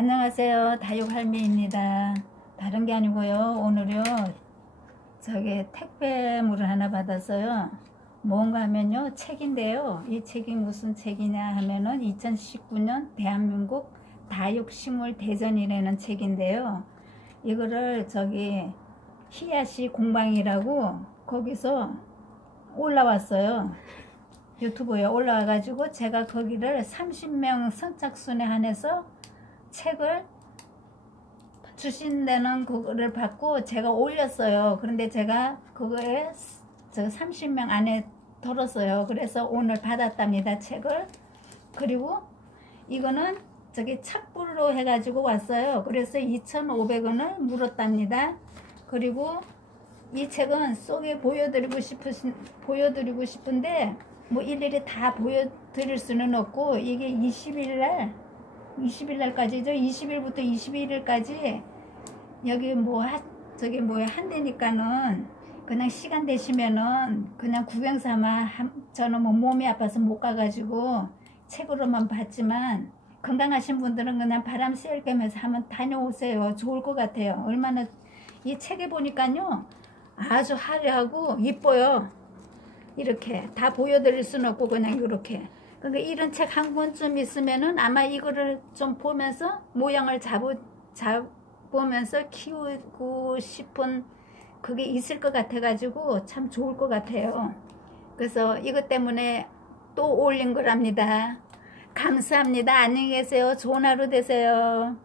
안녕하세요. 다육할미입니다. 다른 게 아니고요. 오늘요. 저기 택배물을 하나 받았어요. 뭔가 하면요. 책인데요. 이 책이 무슨 책이냐 하면은 2019년 대한민국 다육식물 대전이라는 책인데요. 이거를 저기 히야시 공방이라고 거기서 올라왔어요. 유튜브에 올라와가지고 제가 거기를 30명 선착순에 한해서 책을 주신다는 그거를 받고 제가 올렸어요. 그런데 제가 그거에 저 30명 안에 들었어요. 그래서 오늘 받았답니다. 책을. 그리고 이거는 저기 착불로 해가지고 왔어요. 그래서 2,500원을 물었답니다. 그리고 이 책은 속에 보여드리고 싶으신 보여드리고 싶은데 뭐 일일이 다 보여드릴 수는 없고 이게 20일 날 20일 날까지죠. 20일부터 21일까지 여기 뭐 하, 저기 뭐야 한 대니까는 그냥 시간 되시면은 그냥 구경 삼아 한, 저는 뭐 몸이 아파서 못 가가지고 책으로만 봤지만 건강하신 분들은 그냥 바람 쐴 겸해서 한번 다녀오세요. 좋을 것 같아요. 얼마나 이 책에 보니까요 아주 화려하고 이뻐요. 이렇게 다 보여드릴 수는 없고 그냥 이렇게 그러니까 이런 책 한 권쯤 있으면은 아마 이거를 좀 보면서 모양을 잡으, 잡으면서 키우고 싶은 그게 있을 것 같아가지고 참 좋을 것 같아요. 그래서 이것 때문에 또 올린 거랍니다. 감사합니다. 안녕히 계세요. 좋은 하루 되세요.